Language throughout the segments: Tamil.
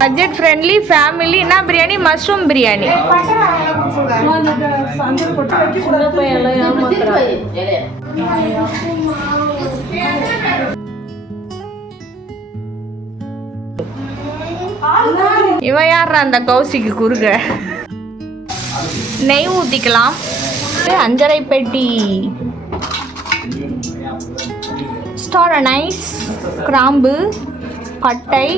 Budget friendly family. என்ன பிரியாணி? மஷ்ரூம் பிரியாணி. இவ யார் அந்த கௌசிக்கு குறுக? நெய் ஊத்திக்கலாம். 5.5 பெட்டி ஸ்டார் நைஸ், கிராம்பு, பட்டை,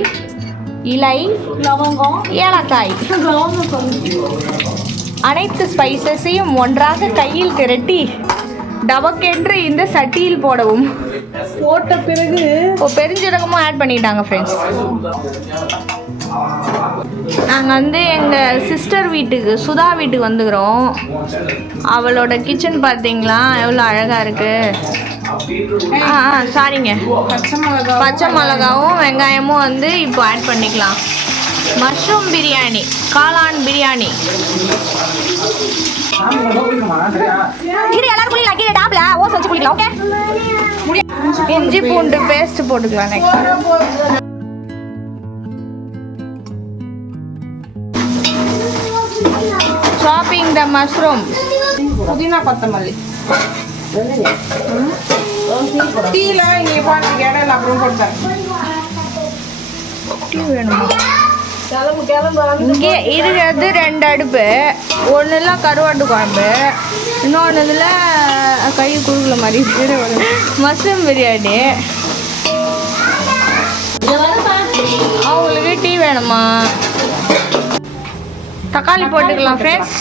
இலை, லவங்கம், ஏலக்காய், அனைத்து ஸ்பைசஸையும் ஒன்றாக கையில் திரட்டி டபக்கென்று இந்த சட்டியில் போடவும். போட்ட பிறகு பெருஞ்சீரகமும் ஆட் பண்ணிட்டாங்க ஃப்ரெண்ட்ஸ். நாங்கள் வந்து எங்கள் சிஸ்டர் வீட்டுக்கு, சுதா வீட்டுக்கு வந்துக்கிறோம். அவளோட கிச்சன் பார்த்தீங்களா எவ்வளோ அழகாக இருக்குது. சாரிங்க, பச்சை மிளகாவும் வெங்காயமும் வந்து இப்போ ஆட் பண்ணிக்கலாம். மஷ்ரூம் பிரியாணி, காளான் பிரியாணி. எல்லாரும் குளிக்கலாம், கீழே டாப்ல ஓஸ் வச்சு குளிக்கலாம். ஓகே, இஞ்சி பூண்டு பேஸ்ட் போட்டுக்கலாம். நெக்ஸ்ட் chopping the mushroom, புதினா கொத்தமல்லி. டீல இங்க பாருங்க, இடையில அப்புறம் போட்டேன். டீ வேணுமா? இங்கே இருக்கிறது 2 அடுப்பு. ஒன்றுல கருவாட்டு குழம்பு, இன்னொன்று இதில் கை குறுக்கல மாதிரி மஷ்ரூம் பிரியாணி. அவங்களுக்கு டீ வேணுமா? தக்காளி போட்டுக்கலாம் ஃப்ரெண்ட்ஸ்.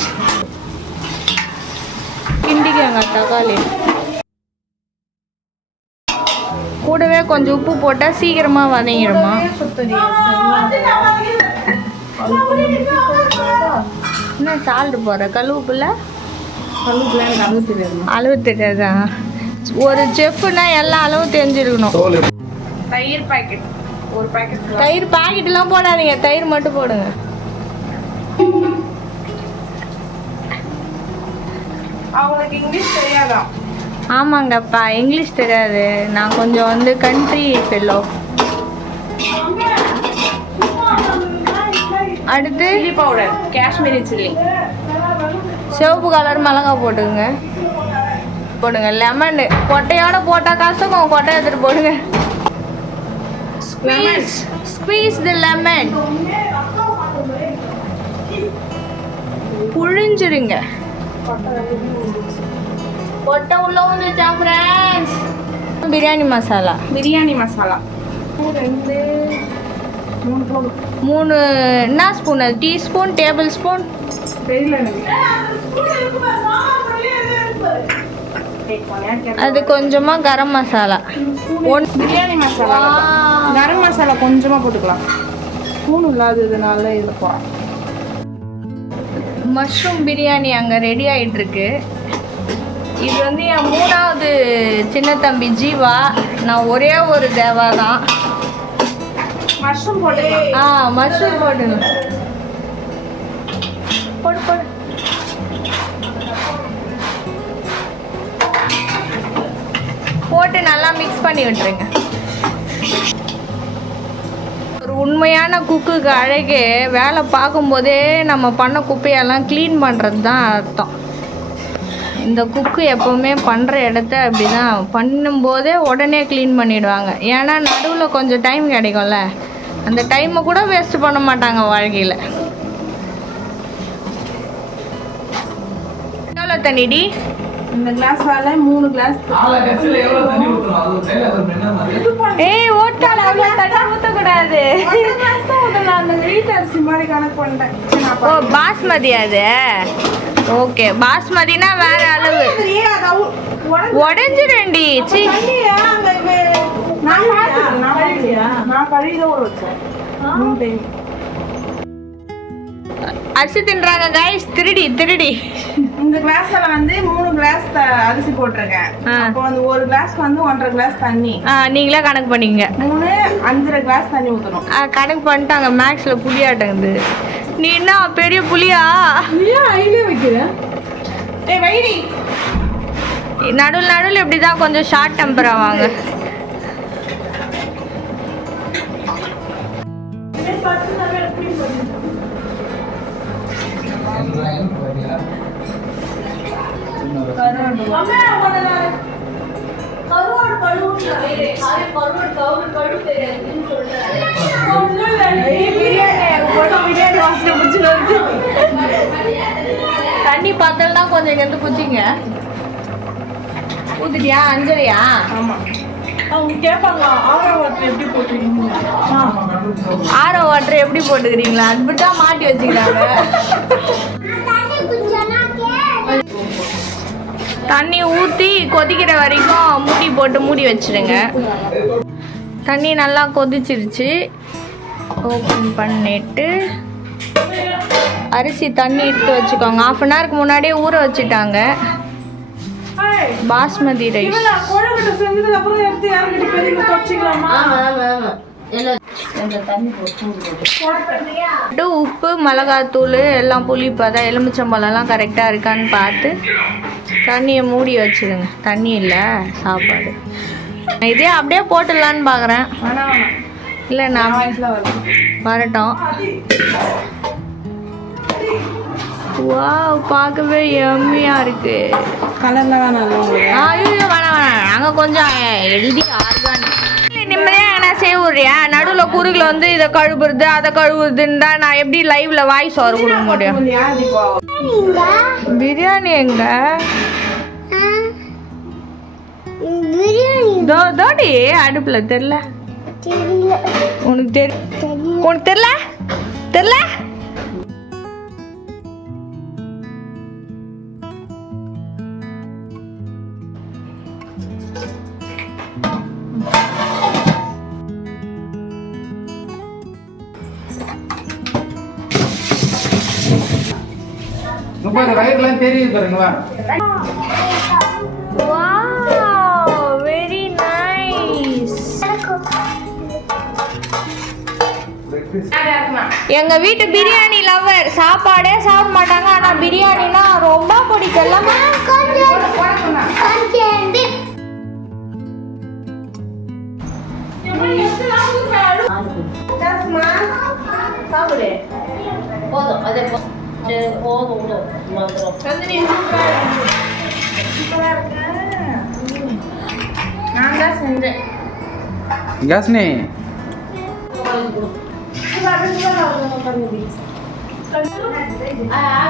கிண்டிக்கங்க தக்காளி. கூடவே கொஞ்சம் உப்பு போட்டால் சீக்கிரமாக வதங்கிடுமா? என்ன சால்ட் போடுற? கழுவுக்குள்ள அளவு தெரியாதா? ஒரு செஃப்னா எல்லாம் அளவு தெரிஞ்சிருக்கணும். தயிர் பாக்கெட், ஒரு பாக்கெட். தயிர் பாக்கெட்லாம் போடாதீங்க, தயிர் மட்டும் போடுங்க. அவங்களுக்கு இங்கிலீஷ் தெரியாதான்? ஆமாங்கப்பா, இங்கிலீஷ் தெரியாது. நான் கொஞ்சம் வந்து கண்ட்ரி ஃபெல்லோ. அடுத்து சில்லி பவுடர், காஷ்மீரி சில்லி. சிவப்பு கலர் மிளகா போட்டுங்க. போடுங்க. லெமன் கொட்டையோட போட்டால் கஷ்டம், கொட்டை எடுத்துட்டு போடுங்க. ஸ்குவீஸ் தி லெமன். புழிஞ்சிருங்க. கொட்டை உள்ள வந்துச்சா ஃப்ரெண்ட்ஸ்? பிரியாணி மசாலா, பிரியாணி மசாலா 3 என்ன ஸ்பூன்? அது டீஸ்பூன், டேபிள் ஸ்பூன் தெரியல. அது கொஞ்சமாக கரம் மசாலா, பிரியாணி மசாலா, கரம் மசாலா கொஞ்சமாக போட்டுக்கலாம். ஸ்பூன் இல்லாததுனால இதில் போகிறோம். மஷ்ரூம் பிரியாணி அங்கே ரெடி ஆகிட்டுருக்கு. இது வந்து என் 3வது சின்ன தம்பி ஜீவா. நான் ஒரே ஒரு தேவா தான். மஷ்ரூம் போட்டு மஷ்ரூம் போடுங்க. போடு போடு. போட்டு நல்லா மிக்ஸ் பண்ணி விட்டுருங்க. ஒரு உண்மையான குக்குக்கு அழகே வேலை பார்க்கும்போதே நம்ம பண்ண குப்பையெல்லாம் க்ளீன் பண்ணுறது தான் அர்த்தம். இந்த குக்கு எப்போவுமே பண்ணுற இடத்த அப்படி தான் பண்ணும்போதே உடனே க்ளீன் பண்ணிவிடுவாங்க. ஏன்னா நடுவில் கொஞ்சம் டைம் கிடைக்கும்ல, அந்த டைமை கூட வேஸ்ட் பண்ண மாட்டாங்க வாழ்க்கையில். எவ்வளோ தண்ணிடி? இந்த கிளாஸ் வால 3 கிளாஸ். ஏய் ஓட்டால அவ்வளோ தண்ணி ஊற்றக்கூடாது. அந்த வீட்டு அரிசி மாதிரி கணக்கு பண்ணிட்டேன். ஓ பாஸ்மதி அது? ஓகே, பாஸ்மதினா வேற அளவு. உடஞ்சிரண்டி. சி அரிசி தின்றாங்க கைஸ், திருடி திருடி. இந்த கிளாஸ்ல வந்து 3 கிளாஸ் அரிசி போட்டிருக்கேன். அப்போ வந்து ஒரு கிளாஸ்க்கு வந்து 1.5 கிளாஸ் தண்ணி. நீங்களே கணக்கு பண்ணிங்க. 3 5.5 கிளாஸ் தண்ணி ஊற்றணும். கணக்கு பண்ணிட்டாங்க. மேக்ஸ்ல புளியாட்டங்குது. நீ என்ன பெரிய புளியா? ஐடியா வைக்கிறேன். ஏய் வைடி. நடுவில் நடுவில் இப்படி தான் கொஞ்சம் ஷார்ட் டெம்பர் ஆவாங்க. தண்ணி பார்த்தா கொஞ்சம் கெந்து குச்சிங்க. ஊத்துட்டியா அஞ்சரையா? ஆமா அவங்க கேட்பாங்க ஆரோ வாட்டர் எப்படி போட்டுருக்கீங்க? ஆரோ வாட்டர் எப்படி போட்டுக்கிறீங்களா? அதுதான் மாட்டி வச்சுக்கிறாங்க. தண்ணி ஊற்றி கொதிக்கிற வரைக்கும் மூடி போட்டு மூடி வச்சிடுங்க. தண்ணி நல்லா கொதிச்சிருச்சு. ஓப்பன் பண்ணிட்டு அரிசி தண்ணி எடுத்து வச்சுக்கோங்க. 1/2 அன் ஹவருக்கு முன்னாடியே ஊற வச்சுட்டாங்க. பாஸ்மதி ரைஸ். கோழிக்கிட்ட செஞ்சதுக்கு அப்புறம் எடுத்து யார்கிட்ட பெரிய தொச்சிக்கலாமா? உப்பு மிளகாத்தூள் எல்லாம் புளிப்பதம் எலுமிச்சம்பழம்லாம் கரெக்டாக இருக்கான்னு பார்த்து தண்ணியை மூடி வச்சுடுங்க. தண்ணி இல்லை சாப்பாடு. இதே அப்படியே போட்டுடலான்னு பார்க்குறேன். இல்லை நான் வரட்டும். வாவ் பார்க்கவே எம்மியாக இருக்கு. கலர்லாம் வேணாம். ஐயோ வேணாம் வேணாம். நாங்கள் கொஞ்சம் ஹெல்தி ஆர்கானிக். நிம்மதியாக என்ன செய்ய விட்றியா? நடுவில் குறுகில் வந்து இதை கழுவுறது அதை கழுவுறதுன்னு தான் நான் எப்படி லைவ்ல வாய்ஸ் வர கொடுக்க முடியும்? பிரியாணி எங்க? தோடி அடுப்புல தெரியல. உனக்கு உனக்கு தெரியல தெரியல. தெரியுது பாருங்களா. Wow very nice. எங்க வீட்டு பிரியாணி லவர். சாப்பாடே சாப்பிட மாட்டாங்க, ஆனா பிரியாணினா ரொம்ப பிடிக்கல. போதும் அதே போதும் நான் தான் செஞ்சேன். கேஸ்னே ஆ ஆ